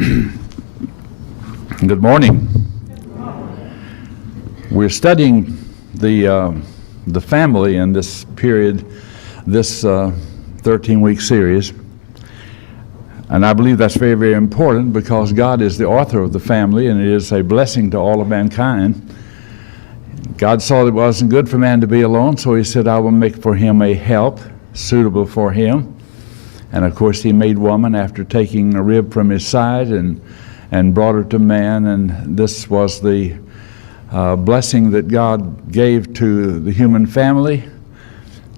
Good morning. We're studying the family in this period, this 13-week series, and I believe that's very, very important because God is the author of the family, and it is a blessing to all of mankind. God saw that it wasn't good for man to be alone, so He said, "I will make for him a help suitable for him." And of course, He made woman after taking a rib from his side and brought her to man, and this was the blessing that God gave to the human family.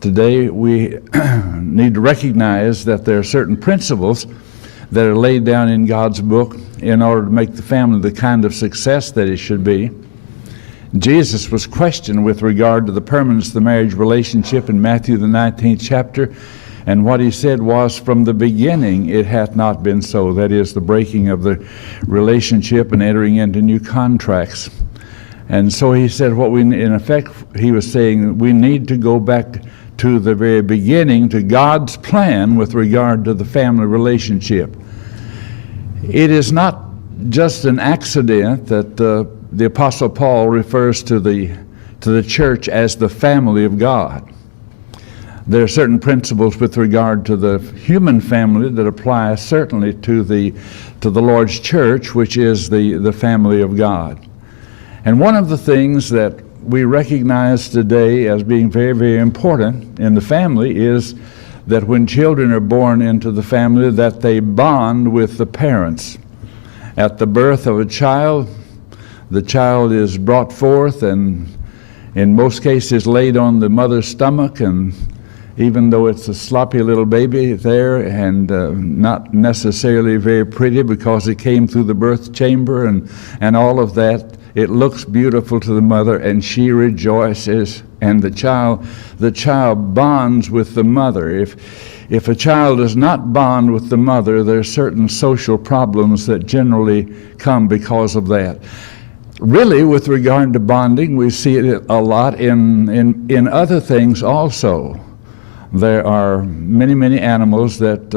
Today we need to recognize that there are certain principles that are laid down in God's book in order to make the family the kind of success that it should be. Jesus was questioned with regard to the permanence of the marriage relationship in Matthew the 19th chapter, and what He said was, "From the beginning it hath not been so." That is, the breaking of the relationship and entering into new contracts. And so He said in effect, He was saying we need to go back to the very beginning, to God's plan with regard to the family relationship. It is not just an accident that the Apostle Paul refers to the church as the family of God. There are certain principles with regard to the human family that apply certainly to the Lord's church, which is the family of God. And one of the things that we recognize today as being very, very important in the family is that when children are born into the family, that they bond with the parents. At the birth of a child, the child is brought forth and in most cases laid on the mother's stomach, and even though it's a sloppy little baby there and not necessarily very pretty because it came through the birth chamber and all of that, it looks beautiful to the mother and she rejoices, and the child bonds with the mother. If a child does not bond with the mother, there are certain social problems that generally come because of that. Really, with regard to bonding, we see it a lot in other things also. There are many, many animals that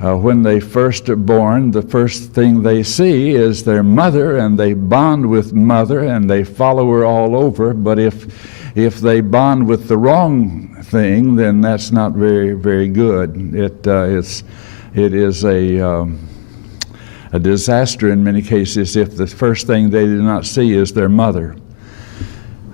when they first are born, the first thing they see is their mother, and they bond with mother, and they follow her all over. But if they bond with the wrong thing, then that's not very, very good. It is a disaster in many cases if the first thing they do not see is their mother.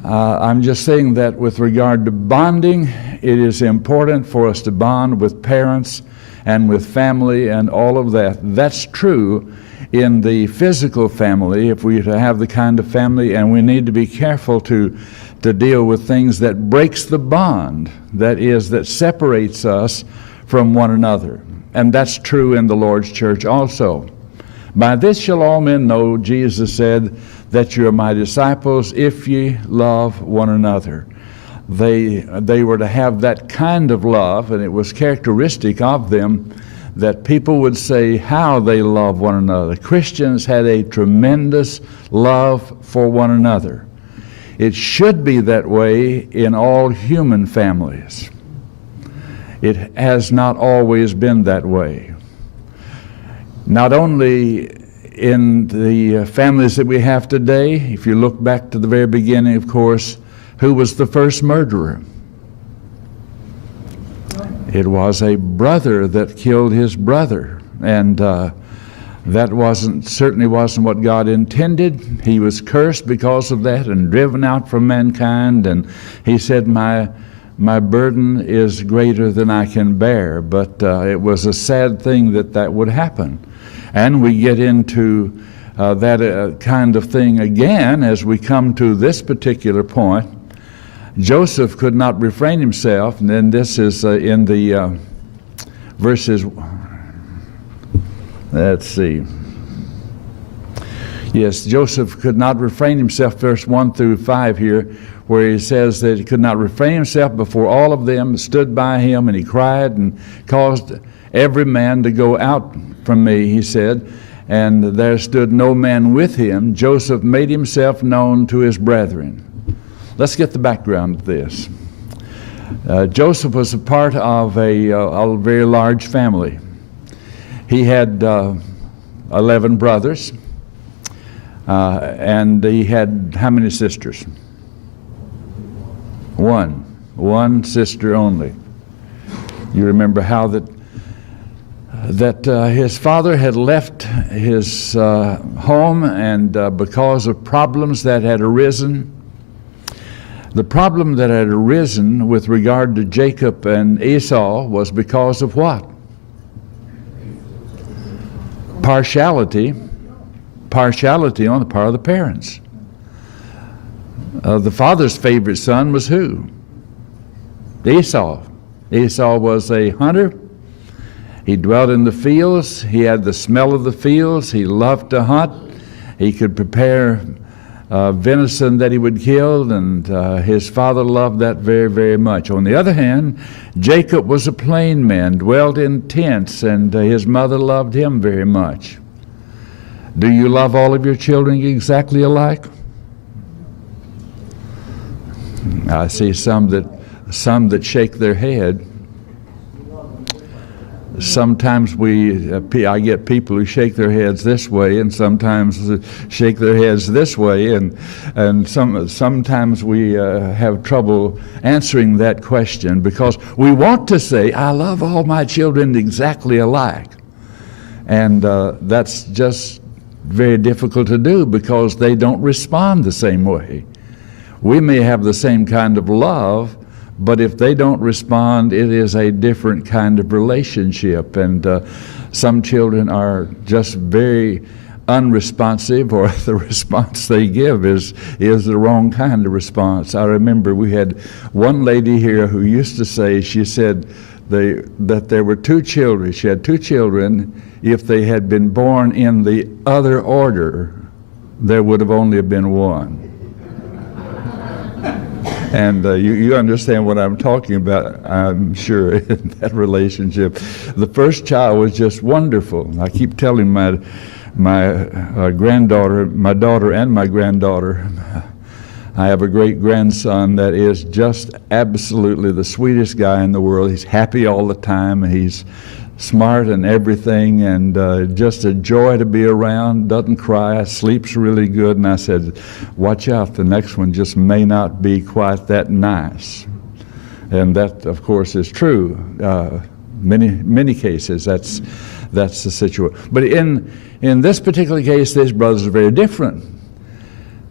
I'm just saying that with regard to bonding, it is important for us to bond with parents and with family and all of that. That's true in the physical family if we have the kind of family, and we need to be careful to deal with things that breaks the bond, that is, that separates us from one another. And that's true in the Lord's church also. "By this shall all men know," Jesus said, "that you are my disciples, if ye love one another." They were to have that kind of love, and it was characteristic of them that people would say how they love one another. Christians had a tremendous love for one another. It should be that way in all human families. It has not always been that way. Not only in the families that we have today, if you look back to the very beginning, of course, who was the first murderer? It was a brother that killed his brother, and that certainly wasn't what God intended. He was cursed because of that and driven out from mankind, and He said, my burden is greater than I can bear. But it was a sad thing that would happen. And we get into that kind of thing again as we come to this particular point. Joseph could not refrain himself, and then this is in the verses, let's see. Yes, Joseph could not refrain himself, verse 1 through 5 here, where he says that he could not refrain himself before all of them, stood by him, and he cried and caused every man to go out from me, he said, and there stood no man with him. Joseph made himself known to his brethren. Let's get the background of this. Joseph was a part of a very large family. He had 11 brothers. And he had how many sisters? One sister only. You remember how that his father had left his home, and because of problems that had arisen. The problem that had arisen with regard to Jacob and Esau was because of what? Partiality on the part of the parents. The father's favorite son was who? Esau. Esau was a hunter. He dwelt in the fields. He had the smell of the fields. He loved to hunt. He could prepare venison that he would kill, and his father loved that very, very much. On the other hand, Jacob was a plain man, dwelt in tents, and his mother loved him very much. Do you love all of your children exactly alike? I see some that shake their head. Sometimes I get people who shake their heads this way, and sometimes shake their heads this way, and sometimes we have trouble answering that question because we want to say, I love all my children exactly alike. And that's just very difficult to do because they don't respond the same way. We may have the same kind of love, but if they don't respond, it is a different kind of relationship. And some children are just very unresponsive, or the response they give is the wrong kind of response. I remember we had one lady here who used to say, she said that there were two children. She had two children. If they had been born in the other order, there would have only been one. And you understand what I'm talking about, I'm sure, in that relationship. The first child was just wonderful. I keep telling my granddaughter, my daughter and my granddaughter, I have a great-grandson that is just absolutely the sweetest guy in the world. He's happy all the time. He's smart and everything, and just a joy to be around, doesn't cry, sleeps really good. And I said, watch out, the next one just may not be quite that nice. And that, of course, is true. Many cases, that's the situation. But in this particular case, these brothers are very different.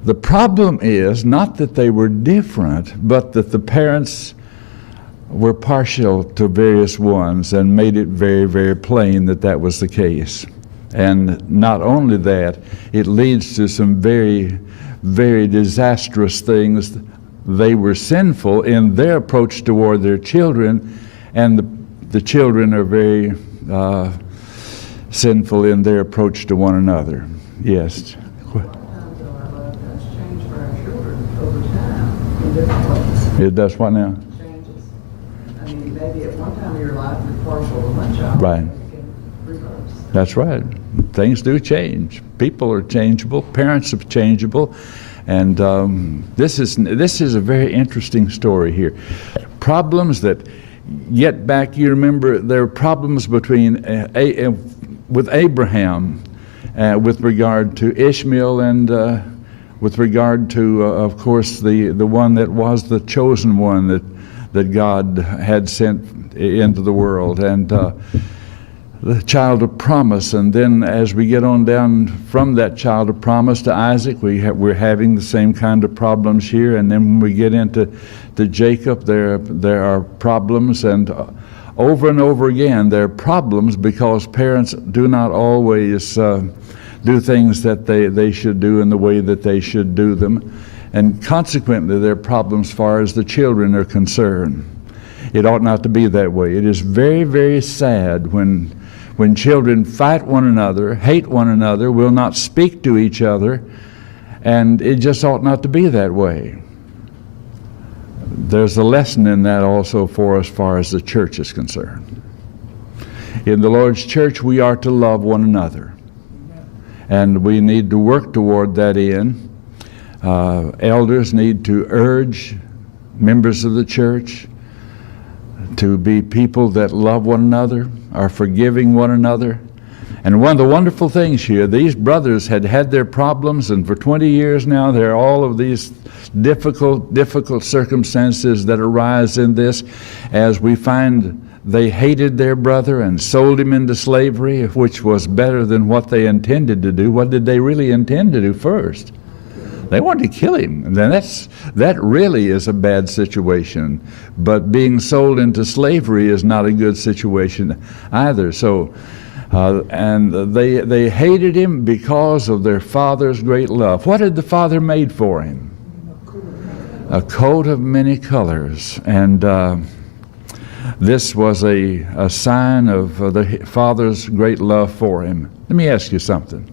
The problem is not that they were different, but that the parents were partial to various ones and made it very, very plain that that was the case. And not only that, it leads to some very, very disastrous things. They were sinful in their approach toward their children, and the children are very sinful in their approach to one another. Yes. It does what now? Maybe at one time in your life you're partial to one child. Right. That's right. Things do change. People are changeable. Parents are changeable. And this is a very interesting story here. Problems that get back, you remember there are problems between with Abraham with regard to Ishmael and with regard to, of course, the one that was the chosen one that God had sent into the world, and the child of promise. And then as we get on down from that child of promise to Isaac, we're having the same kind of problems here. And then when we get into Jacob, there are problems, and over and over again there are problems because parents do not always do things that they should do in the way that they should do them. And consequently, there are problems as far as the children are concerned. It ought not to be that way. It is very, very sad when children fight one another, hate one another, will not speak to each other, and it just ought not to be that way. There's a lesson in that also for us as far as the church is concerned. In the Lord's church, we are to love one another, and we need to work toward that end. Elders need to urge members of the church to be people that love one another, are forgiving one another, And one of the wonderful things here, these brothers had had their problems, and for 20 years now, there are all of these difficult circumstances that arise in this, as we find they hated their brother and sold him into slavery, which was better than what they intended to do. What did they really intend to do first? They wanted to kill him. And then that really is a bad situation. But being sold into slavery is not a good situation either. So, and they hated him because of their father's great love. What had the father made for him? A coat of many colors. And this was a sign of the father's great love for him. Let me ask you something.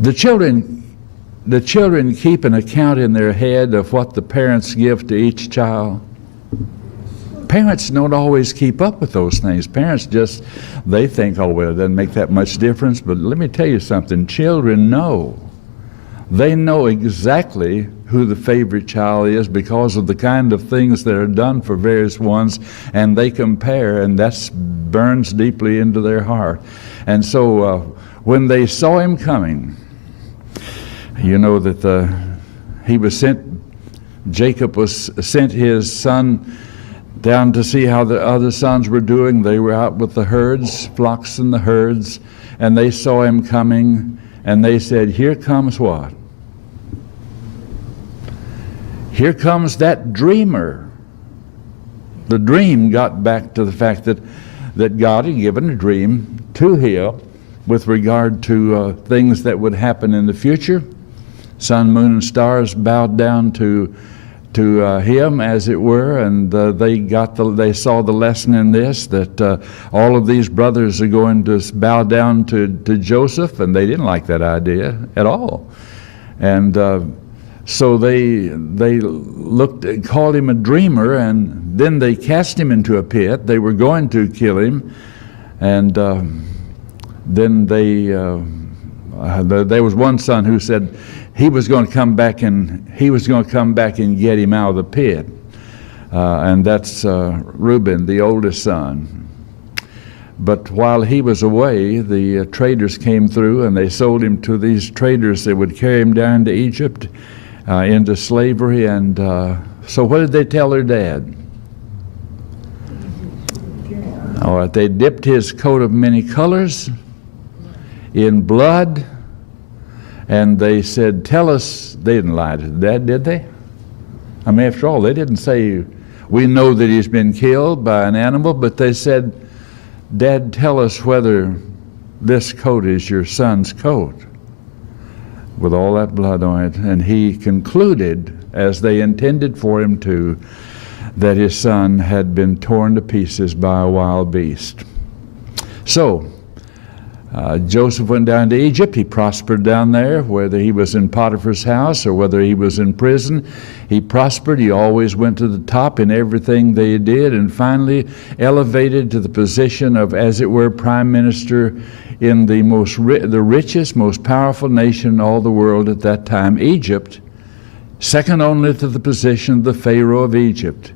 The children keep an account in their head of what the parents give to each child. Parents don't always keep up with those things. Parents they think, oh, well, it doesn't make that much difference. But let me tell you something. Children know. They know exactly who the favorite child is because of the kind of things that are done for various ones, and they compare, and that burns deeply into their heart. And so when they saw him coming, you know that Jacob was sent his son down to see how the other sons were doing. They were out with the herds, flocks and the herds, and they saw him coming, and they said, here comes what? Here comes that dreamer. The dream got back to the fact that God had given a dream to him with regard to things that would happen in the future. Sun, moon, and stars bowed down to him, as it were, and they saw the lesson in this, that all of these brothers are going to bow down to Joseph, and they didn't like that idea at all. And so they called him a dreamer, and then they cast him into a pit. They were going to kill him, and then there was one son who said he was going to come back and get him out of the pit, and that's Reuben, the oldest son. But while he was away, the traders came through, and they sold him to these traders that would carry him down to Egypt, into slavery. And so what did they tell their dad? All right, they dipped his coat of many colors in blood, and they said, tell us. They didn't lie to Dad, did they? I mean, after all, they didn't say, we know that he's been killed by an animal, but they said, Dad, tell us whether this coat is your son's coat, with all that blood on it. And he concluded, as they intended for him to, that his son had been torn to pieces by a wild beast. So Joseph went down to Egypt. He prospered down there, whether he was in Potiphar's house or whether he was in prison. He prospered. He always went to the top in everything they did, and finally elevated to the position of, as it were, prime minister in the richest, most powerful nation in all the world at that time, Egypt, second only to the position of the Pharaoh of Egypt.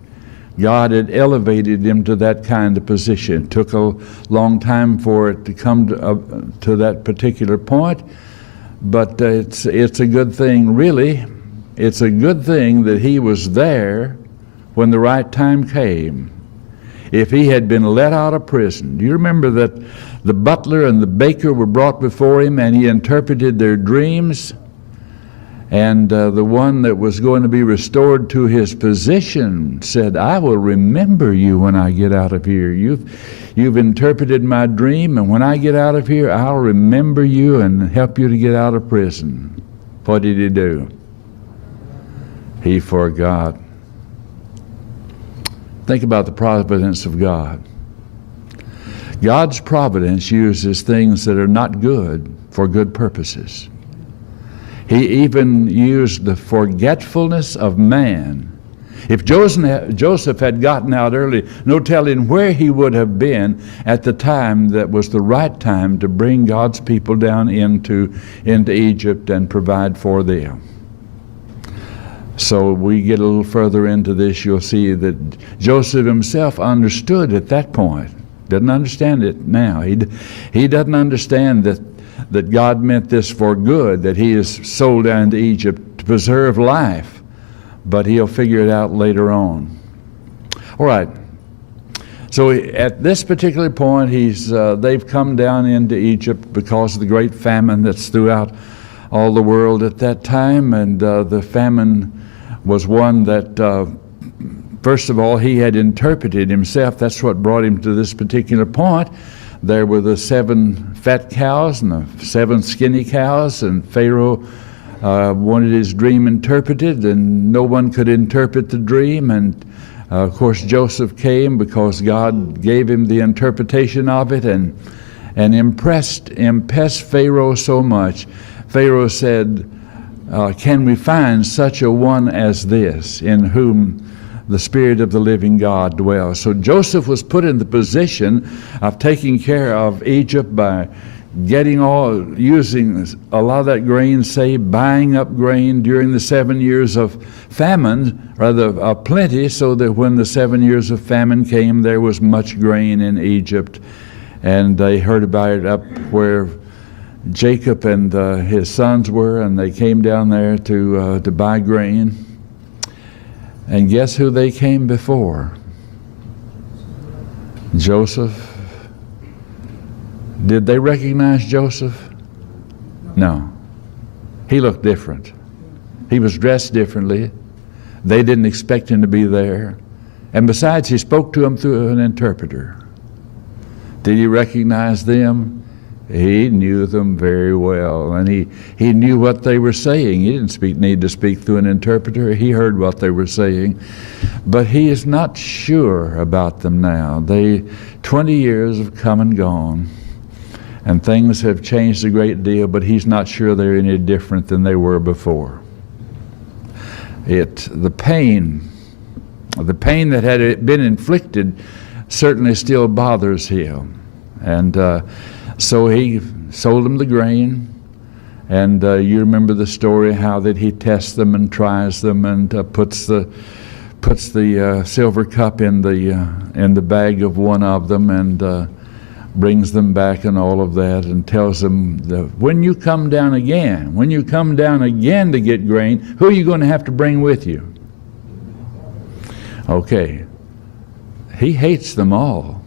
God had elevated him to that kind of position. It took a long time for it to come to that particular point, but it's a good thing, really. It's a good thing that he was there when the right time came. If he had been let out of prison, do you remember that the butler and the baker were brought before him, and he interpreted their dreams? And the one that was going to be restored to his position said, I will remember you when I get out of here. You've interpreted my dream, and when I get out of here, I'll remember you and help you to get out of prison. What did he do? He forgot. Think about the providence of God. God's providence uses things that are not good for good purposes. He even used the forgetfulness of man. If Joseph had gotten out early, no telling where he would have been at the time that was the right time to bring God's people down into Egypt and provide for them. So we get a little further into this, you'll see that Joseph himself understood at that point Doesn't understand it now. He doesn't understand that God meant this for good, that he is sold down to Egypt to preserve life, but he'll figure it out later on. All right. So at this particular point, they've come down into Egypt because of the great famine that's throughout all the world at that time, and the famine was one that, first of all, he had interpreted himself. That's what brought him to this particular point. There were the 7 fat cows and the 7 skinny cows, and Pharaoh wanted his dream interpreted, and no one could interpret the dream. And of course, Joseph came because God gave him the interpretation of it, and impressed Pharaoh so much. Pharaoh said, can we find such a one as this, in whom the Spirit of the living God dwells? So Joseph was put in the position of taking care of Egypt by using a lot of that grain, buying up grain during the 7 years of famine, rather of plenty, so that when the 7 years of famine came, there was much grain in Egypt. And they heard about it up where Jacob and his sons were, and they came down there to buy grain. And guess who they came before? Joseph. Did they recognize Joseph? No. He looked different. He was dressed differently. They didn't expect him to be there. And besides, he spoke to them through an interpreter. Did he recognize them? He knew them very well, and he knew what they were saying. He didn't need to speak through an interpreter. He heard what they were saying. But he is not sure about them now. 20 years have come and gone, and things have changed a great deal, but he's not sure they're any different than they were before. The pain that had been inflicted certainly still bothers him. And so he sold them the grain, and you remember the story how that he tests them and tries them, and puts the silver cup in the bag of one of them, and brings them back and all of that, and tells them when you come down again to get grain, who are you going to have to bring with you? Okay. He hates them all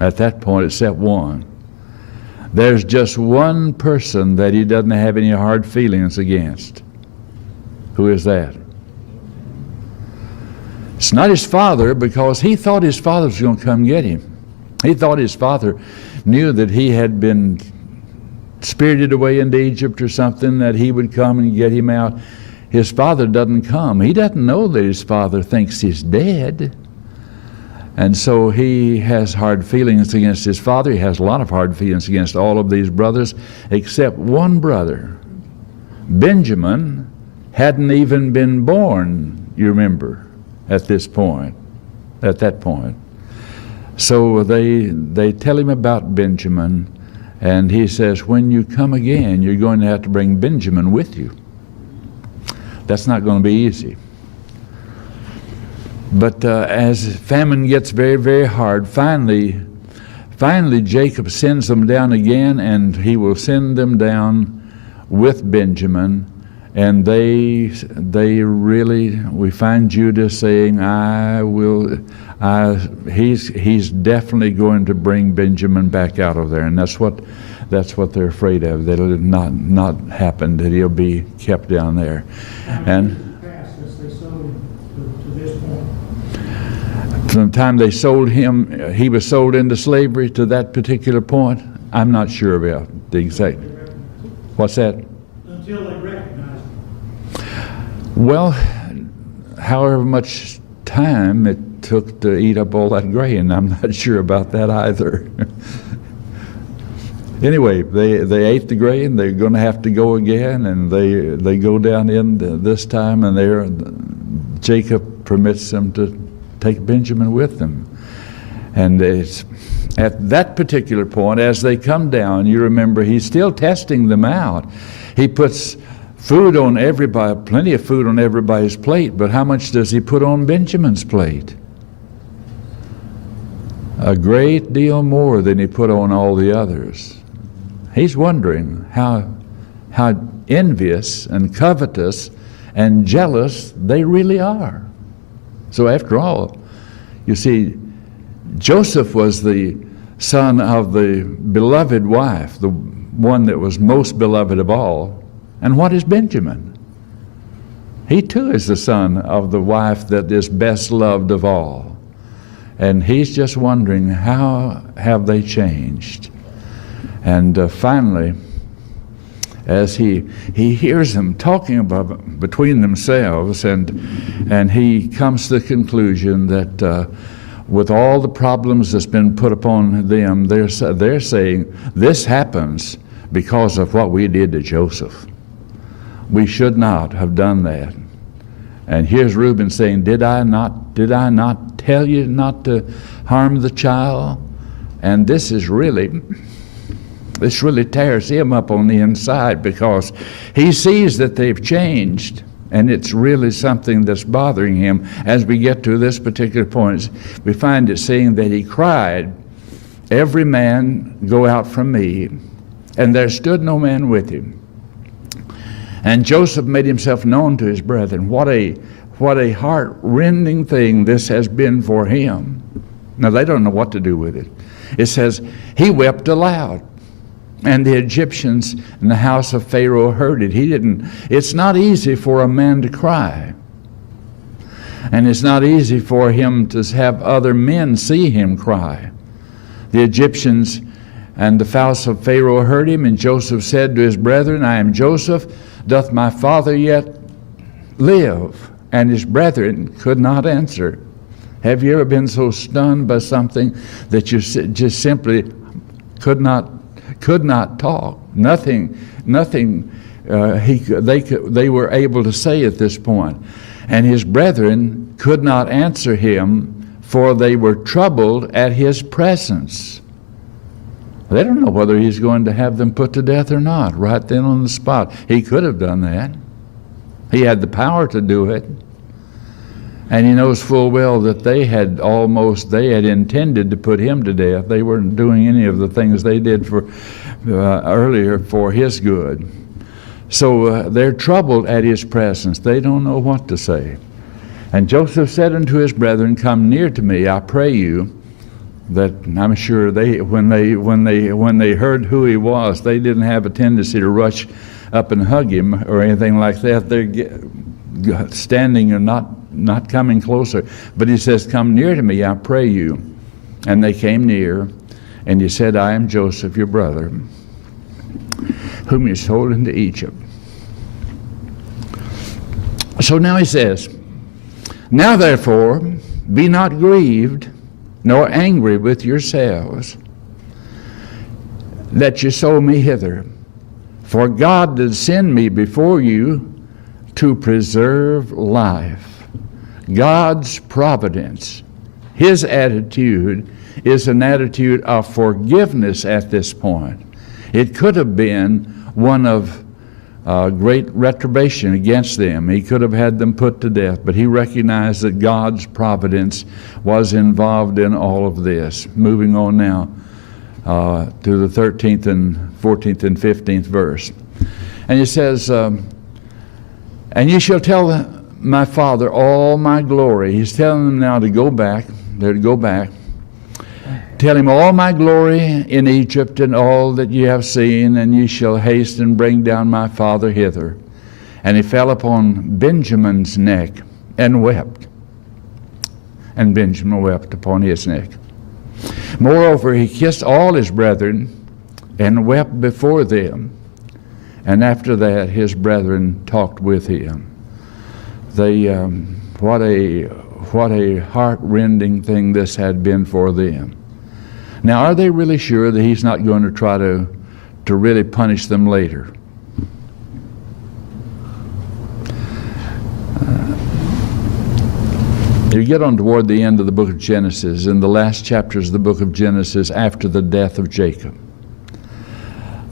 at that point except one. There's just one person that he doesn't have any hard feelings against. Who is that? It's not his father, because he thought his father was going to come get him. He thought his father knew that he had been spirited away into Egypt or something, that he would come and get him out. His father doesn't come. He doesn't know that his father thinks he's dead. And so he has hard feelings against his father. He has a lot of hard feelings against all of these brothers, except one brother. Benjamin hadn't even been born, you remember, at that point. So they tell him about Benjamin, and he says, when you come again, you're going to have to bring Benjamin with you. That's not going to be easy. But as famine gets very, very hard, finally Jacob sends them down again, and he will send them down with Benjamin. And we find Judah saying, he's definitely going to bring Benjamin back out of there. And that's what they're afraid of, that it'll not happen, that he'll be kept down there. And from the time they sold him, he was sold into slavery to that particular point. I'm not sure about the exact. What's that? Until they recognized him. Well, however much time it took to eat up all that grain, I'm not sure about that either. Anyway, they ate the grain. They're going to have to go again, and they go down in this time, and Jacob permits them to take Benjamin with them. And it's at that particular point, as they come down, you remember he's still testing them out. He puts food on everybody, plenty of food on everybody's plate, but how much does he put on Benjamin's plate? a great deal more than he put on all the others. He's wondering how envious and covetous and jealous they really are. So after all, you see, Joseph was the son of the beloved wife, the one that was most beloved of all. And what is Benjamin? He too is the son of the wife that is best loved of all. And he's just wondering, how have they changed? And finally, as he hears them talking about between themselves, and he comes to the conclusion that with all the problems that's been put upon them, they're saying, this happens because of what we did to Joseph. We should not have done that. And here's Reuben saying, did I not tell you not to harm the child? And this really tears him up on the inside, because he sees that they've changed, and it's really something that's bothering him. As we get to this particular point, we find it saying that he cried, every man go out from me, and there stood no man with him. And Joseph made himself known to his brethren. What a heart-rending thing this has been for him. Now, they don't know what to do with it. It says, he wept aloud, and the Egyptians in the house of Pharaoh heard it. It's not easy for a man to cry. And it's not easy for him to have other men see him cry. The Egyptians and the house of Pharaoh heard him, and Joseph said to his brethren, I am Joseph. Doth my father yet live? And his brethren could not answer. Have you ever been so stunned by something that you just simply could not talk? Nothing they were able to say at this point. And his brethren could not answer him, for they were troubled at his presence. They don't know whether he's going to have them put to death or not, right then on the spot. He could have done that. He had the power to do it. And he knows full well that they had intended to put him to death. They weren't doing any of the things they did earlier for his good. So they're troubled at his presence. They don't know what to say. And Joseph said unto his brethren, come near to me, I pray you. That I'm sure when they heard who he was, they didn't have a tendency to rush up and hug him or anything like that. They're standing and not coming closer. But he says, come near to me, I pray you. And they came near, and he said, I am Joseph, your brother, whom you sold into Egypt. So now he says, now therefore be not grieved, nor angry with yourselves, that you sold me hither. For God did send me before you to preserve life. God's providence, his attitude, is an attitude of forgiveness at this point. It could have been one of great retribution against them. He could have had them put to death, but he recognized that God's providence was involved in all of this. Moving on now to the 13th and 14th and 15th verse. And he says, and you shall tell my father all my glory. He's telling them now to go back. They're to go back. Tell him all my glory in Egypt and all that ye have seen, and ye shall haste and bring down my father hither. And he fell upon Benjamin's neck and wept. And Benjamin wept upon his neck. Moreover, he kissed all his brethren and wept before them. And after that, his brethren talked with him. What a heart-rending thing this had been for them. Now, are they really sure that he's not going to try to really punish them later? You get on toward the end of the book of Genesis, in the last chapters of the book of Genesis, after the death of Jacob.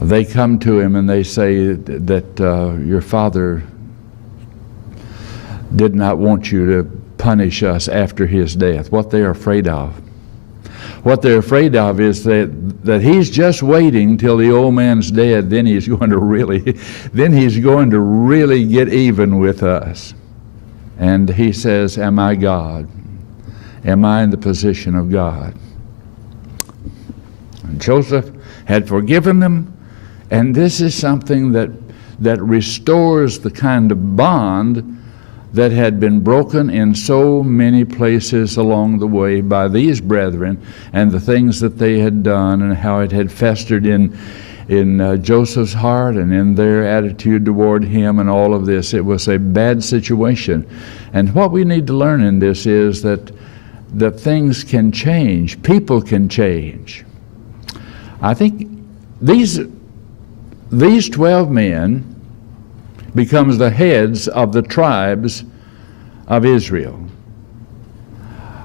They come to him and they say that your father did not want you to punish us after his death. What they are afraid of. What they're afraid of is that he's just waiting till the old man's dead, then he's going to really get even with us. And he says, am I God? Am I in the position of God? And Joseph had forgiven them, and this is something that restores the kind of bond that had been broken in so many places along the way by these brethren, and the things that they had done and how it had festered in Joseph's heart and in their attitude toward him and all of this. It was a bad situation. And what we need to learn in this is that things can change. People can change. I think these 12 men becomes the heads of the tribes of Israel.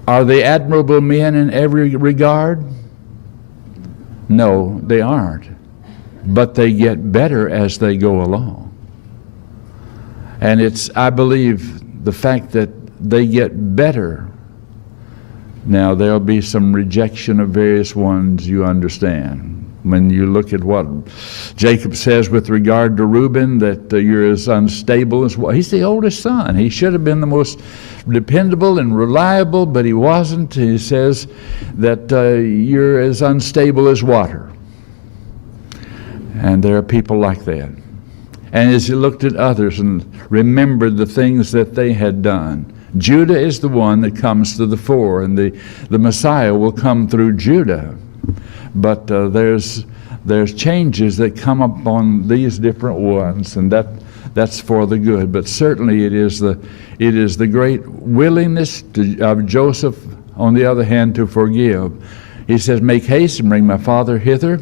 Are they admirable men in every regard? No, they aren't. But they get better as they go along. And it's, I believe, the fact that they get better. Now, there'll be some rejection of various ones, you understand. When you look at what Jacob says with regard to Reuben, that you're as unstable as what? He's the oldest son. He should have been the most dependable and reliable, but he wasn't. He says that you're as unstable as water. And there are people like that. And as he looked at others and remembered the things that they had done, Judah is the one that comes to the fore, and the Messiah will come through Judah. But there's changes that come upon these different ones, and that's for the good. But certainly it is the great willingness of Joseph, on the other hand, to forgive. He says, "Make haste and bring my father hither."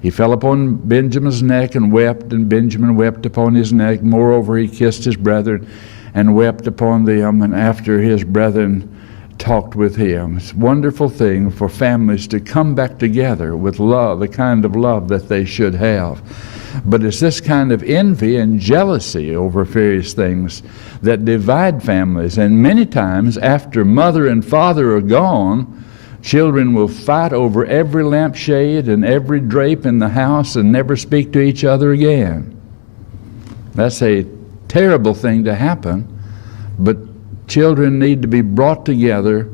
He fell upon Benjamin's neck and wept, and Benjamin wept upon his neck. Moreover, he kissed his brethren and wept upon them, and after his brethren talked with him. It's a wonderful thing for families to come back together with love, the kind of love that they should have. But it's this kind of envy and jealousy over various things that divide families. And many times after mother and father are gone, children will fight over every lampshade and every drape in the house and never speak to each other again. That's a terrible thing to happen, but children need to be brought together.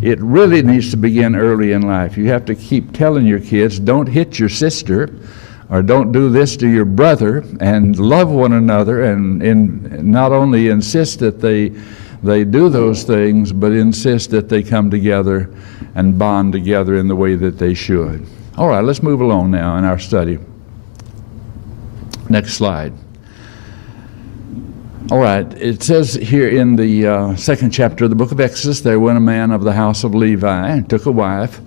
It really needs to begin early in life. You have to keep telling your kids, don't hit your sister, or don't do this to your brother, and love one another, and not only insist that they do those things, but insist that they come together and bond together in the way that they should. All right, let's move along now in our study. Next slide. All right, it says here in the second chapter of the book of Exodus, there went a man of the house of Levi and took a wife,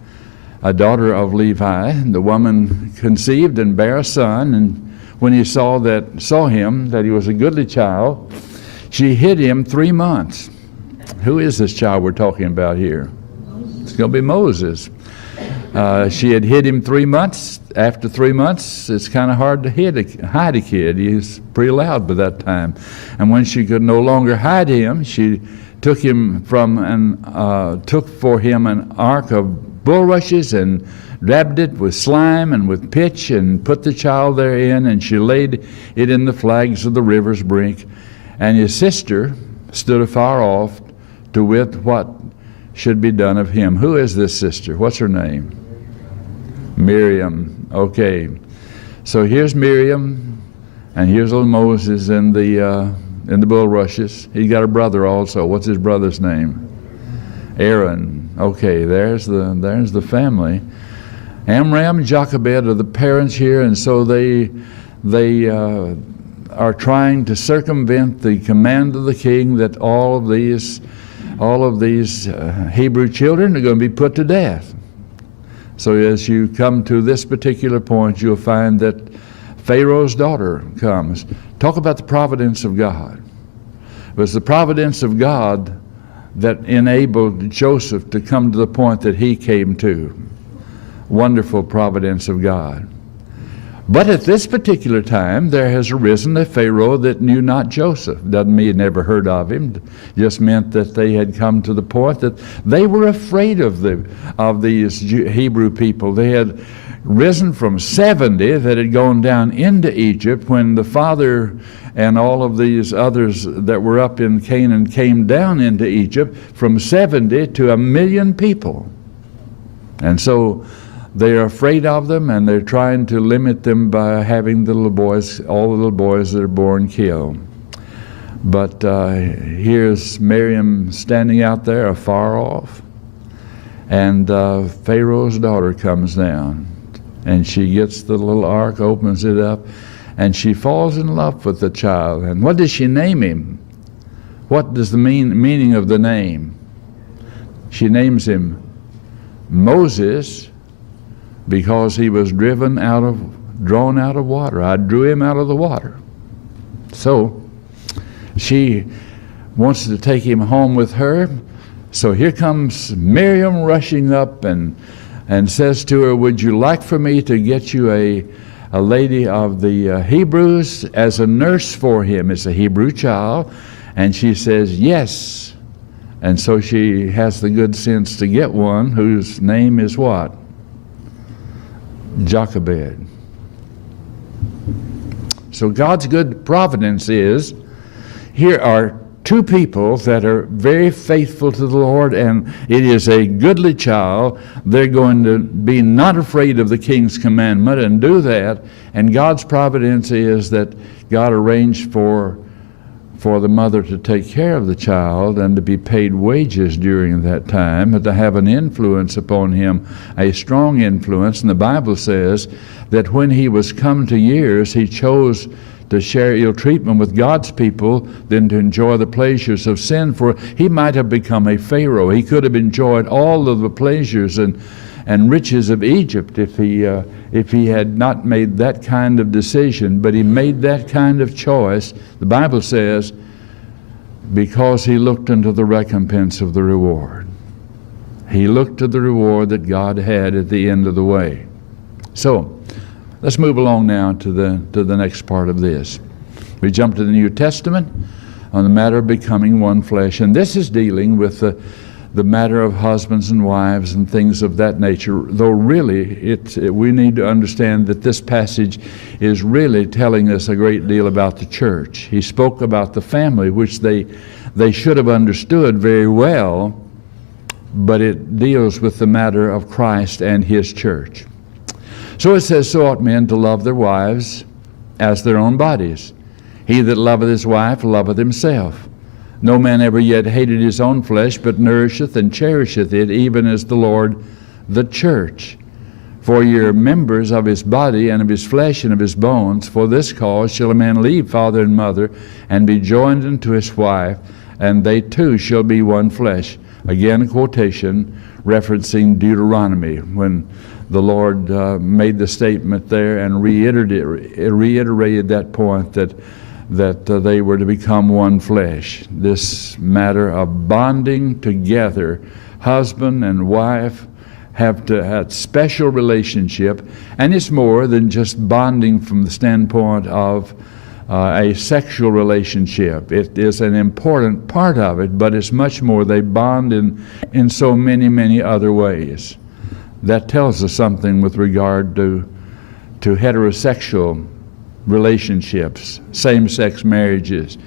a daughter of Levi. And the woman conceived and bare a son, and when he saw him that he was a goodly child, she hid him 3 months. Who is this child we're talking about here? It's going to be Moses. She had hid him 3 months. After 3 months, it's kind of hard to hide a kid. He's pretty loud by that time. And when she could no longer hide him, she took for him an ark of bulrushes and dabbed it with slime and with pitch and put the child therein, and she laid it in the flags of the river's brink. And his sister stood afar off to wit what should be done of him. Who is this sister? What's her name? Miriam. Okay. So here's Miriam, and here's little Moses in the bulrushes. He's got a brother also. What's his brother's name? Aaron. Okay, there's the family. Amram and Jochebed are the parents here, and so they are trying to circumvent the command of the king that all of these Hebrew children are going to be put to death. So as you come to this particular point, you'll find that Pharaoh's daughter comes. Talk about the providence of God. It was the providence of God that enabled Joseph to come to the point that he came to. Wonderful providence of God. But at this particular time, there has arisen a Pharaoh that knew not Joseph. Doesn't mean he never heard of him. Just meant that they had come to the point that they were afraid of these Hebrew people. They had risen from 70 that had gone down into Egypt when the father and all of these others that were up in Canaan came down into Egypt, from 70 to 1 million people. And so they are afraid of them, and they're trying to limit them by having the little boys, all the little boys that are born, killed. But here's Miriam standing out there afar off, and Pharaoh's daughter comes down, and she gets the little ark, opens it up, and she falls in love with the child. And what does she name him? What does the meaning of the name? She names him Moses, because he was drawn out of water. I drew him out of the water. So she wants to take him home with her. So here comes Miriam rushing up and says to her, would you like for me to get you a lady of the Hebrews as a nurse for him? It's a Hebrew child. And she says, yes. And so she has the good sense to get one whose name is what? Jochebed. So God's good providence is, here are two people that are very faithful to the Lord, and it is a goodly child. They're going to be not afraid of the king's commandment and do that. And God's providence is that God arranged for the mother to take care of the child and to be paid wages during that time, but to have an influence upon him, a strong influence. And the Bible says that when he was come to years, he chose to share ill treatment with God's people than to enjoy the pleasures of sin, for he might have become a Pharaoh. He could have enjoyed all of the pleasures and riches of Egypt if he had not made that kind of decision. But he made that kind of choice, the Bible says, because he looked into the recompense of the reward. He looked to the reward that God had at the end of the way. So let's move along now to the next part of this. We jump to the New Testament on the matter of becoming one flesh, and this is dealing with the matter of husbands and wives and things of that nature, though really we need to understand that this passage is really telling us a great deal about the church. He spoke about the family, which they should have understood very well, but it deals with the matter of Christ and his church. So it says, so ought men to love their wives as their own bodies. He that loveth his wife loveth himself. No man ever yet hated his own flesh, but nourisheth and cherisheth it, even as the Lord the church. For ye are members of his body, and of his flesh, and of his bones. For this cause shall a man leave father and mother, and be joined unto his wife, and they two shall be one flesh. Again, a quotation referencing Deuteronomy, when the Lord made the statement there and reiterated that point that they were to become one flesh. This matter of bonding together, husband and wife have to have special relationship, and it's more than just bonding from the standpoint of a sexual relationship. It is an important part of it, but it's much more. They bond in so many other ways. That tells us something with regard to heterosexual relationships, same-sex marriages.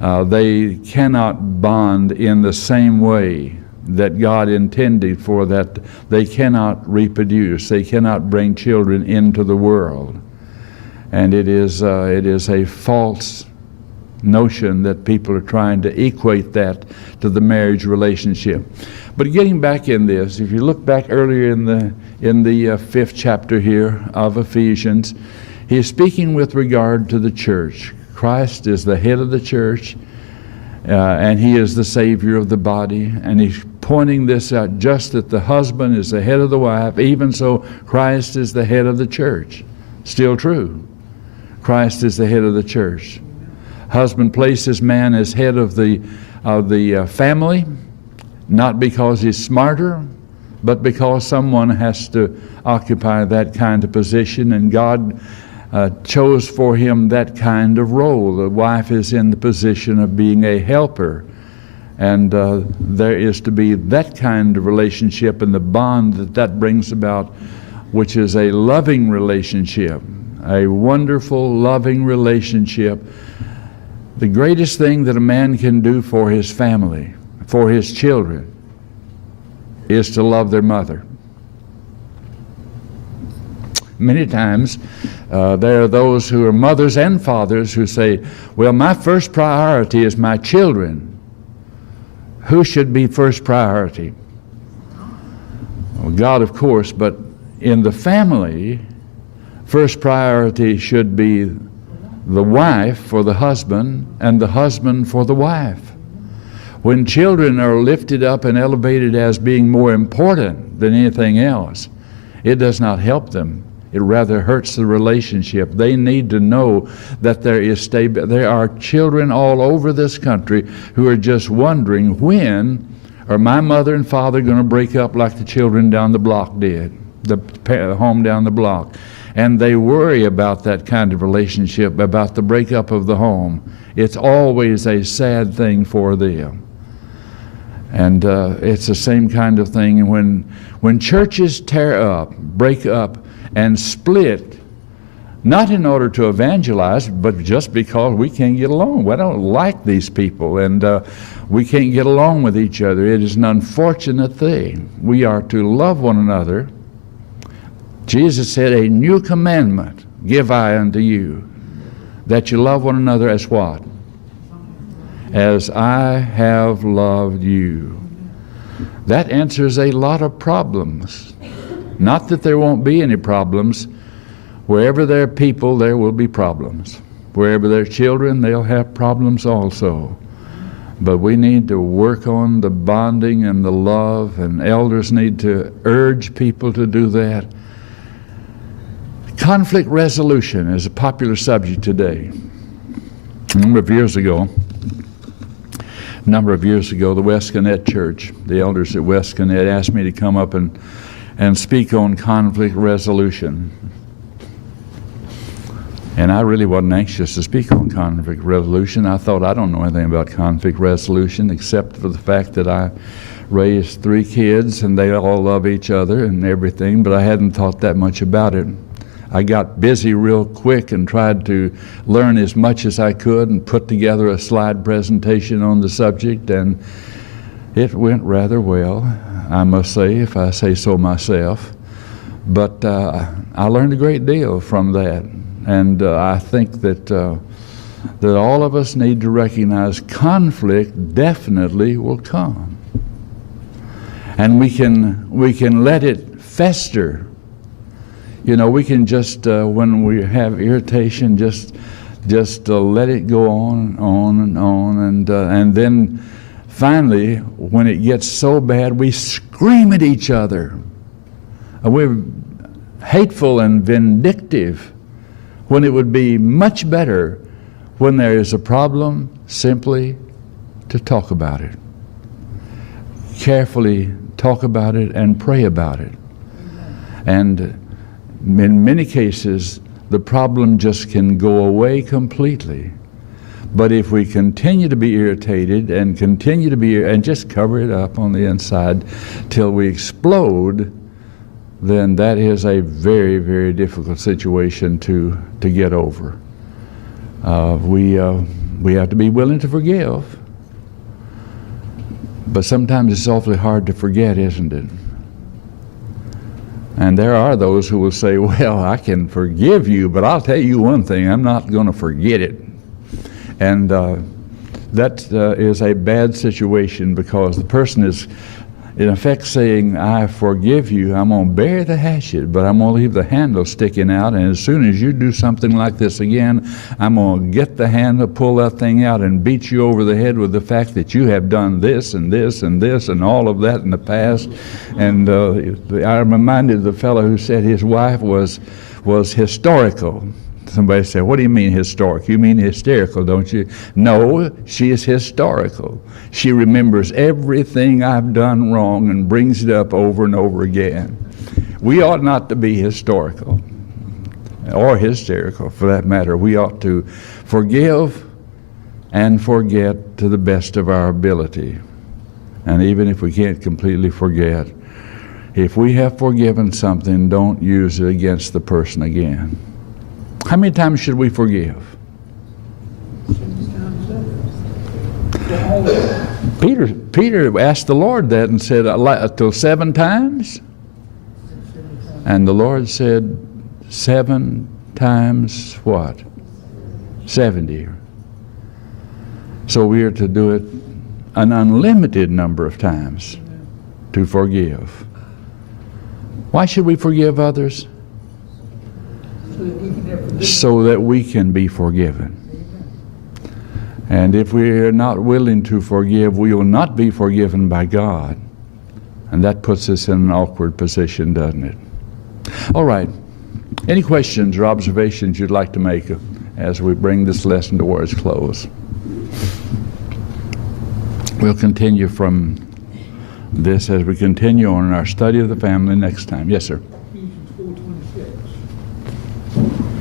They cannot bond in the same way that God intended for that. They cannot reproduce. They cannot bring children into the world. And it is a false notion that people are trying to equate that to the marriage relationship. But getting back in this, if you look back earlier in the 5th chapter here of Ephesians, he is speaking with regard to the church. Christ is the head of the church, and he is the Savior of the body. And he's pointing this out, just that the husband is the head of the wife, even so Christ is the head of the church. Still true. Christ is the head of the church. Husband places man as head of the family, not because he's smarter, but because someone has to occupy that kind of position, and God chose for him that kind of role. The wife is in the position of being a helper. And there is to be that kind of relationship and the bond that brings about, which is a loving relationship, a wonderful, loving relationship. The greatest thing that a man can do for his family, for his children, is to love their mother. Many times there are those who are mothers and fathers who say, well, my first priority is my children. Who should be first priority? Well, God, of course, but in the family, first priority should be the wife for the husband and the husband for the wife. When children are lifted up and elevated as being more important than anything else, it does not help them. It rather hurts the relationship. They need to know that there are children all over this country who are just wondering, when are my mother and father going to break up like the children down the block did, the home down the block? And they worry about that kind of relationship, about the breakup of the home. It's always a sad thing for them. And it's the same kind of thing when churches tear up, break up, and split, not in order to evangelize, but just because we can't get along. We don't like these people, and we can't get along with each other. It is an unfortunate thing. We are to love one another. Jesus said, a new commandment give I unto you, that you love one another as what? As I have loved you. That answers a lot of problems. Not that there won't be any problems. Wherever there are people, there will be problems. Wherever there are children, they'll have problems also. But we need to work on the bonding and the love, and elders need to urge people to do that. Conflict resolution is a popular subject today. A number of years ago, the West Gannett Church, the elders at West Gannett asked me to come up and speak on conflict resolution. And I really wasn't anxious to speak on conflict resolution. I thought, I don't know anything about conflict resolution except for the fact that I raised 3 kids and they all love each other and everything, but I hadn't thought that much about it. I got busy real quick and tried to learn as much as I could and put together a slide presentation on the subject, and it went rather well, I must say, if I say so myself. But I learned a great deal from that. And I think that all of us need to recognize conflict definitely will come. And we can let it fester. You know, we can just, when we have irritation, just let it go on and on. And then finally, when it gets so bad, we scream at each other. We're hateful and vindictive, when it would be much better, when there is a problem, simply to talk about it. Carefully talk about it and pray about it. And in many cases, the problem just can go away completely. But if we continue to be irritated and and just cover it up on the inside till we explode, then that is a very, very difficult situation to get over. We have to be willing to forgive, but sometimes it's awfully hard to forget, isn't it? And there are those who will say, well, I can forgive you, but I'll tell you one thing, I'm not going to forget it. And that is a bad situation, because the person is in effect saying, I forgive you, I'm going to bury the hatchet, but I'm going to leave the handle sticking out, and as soon as you do something like this again, I'm going to get the handle, pull that thing out, and beat you over the head with the fact that you have done this and this and this and all of that in the past. And I'm reminded of the fellow who said his wife was historical. Somebody said, what do you mean historic? You mean hysterical, don't you? No, she is historical. She remembers everything I've done wrong and brings it up over and over again. We ought not to be historical. or hysterical for that matter. We ought to forgive and forget to the best of our ability. And even if we can't completely forget, if we have forgiven something, don't use it against the person again. How many times should we forgive? Peter asked the Lord that and said, till 7 times? And the Lord said, 7 times what? 70. So we are to do it an unlimited number of times to forgive. Why should we forgive others? So that we can be forgiven. And if we are not willing to forgive, we will not be forgiven by God. And that puts us in an awkward position, doesn't it? All right. Any questions or observations you'd like to make as we bring this lesson towards close? We'll continue from this as we continue on in our study of the family next time. Yes, sir. Ephesians 4:26.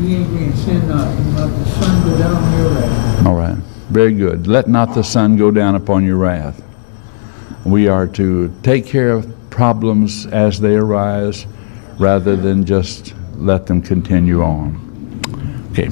Ye ain't being sin not, and let the sun go down on your wrath. All right. Very good. Let not the sun go down upon your wrath. We are to take care of problems as they arise rather than just let them continue on. Okay.